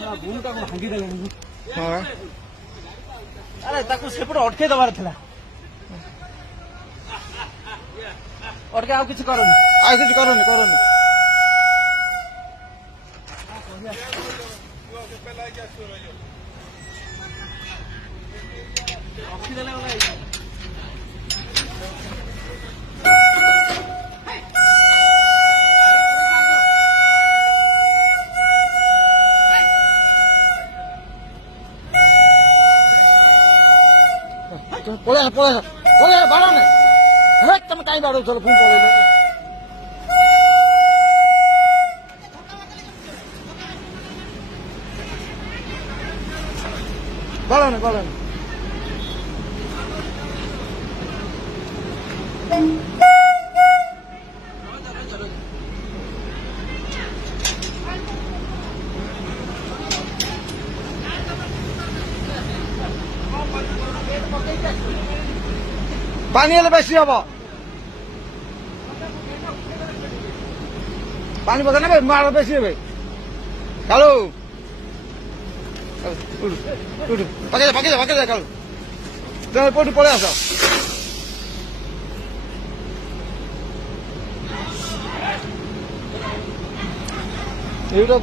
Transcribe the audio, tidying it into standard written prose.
ଭୂମିଟା କଣ ଭାଙ୍ଗି ଦେଲେଣି? ହଁ ଆରେ ତାକୁ ସେପଟେ ଅଟକେଇ ଦବାର ଥିଲା। ଅଟକେ ଆଉ କିଛି କରନି। ଆଉ କିଛି କରନି କରନି। ରଖିଦେଲେ ଗଲା। ପଳେଇ ବାଡ ନେ ତମେ କାହିଁ ବାଡଉଛ ପୁଣି ପଳେଇଲେ। ବାଡ ନେ পানি এলে বেশি হব। পানি পকে নেবে মার বেশি হবে। কালু পাকে যা কালু তুমি পড়ে পড়ে আসো। এইটা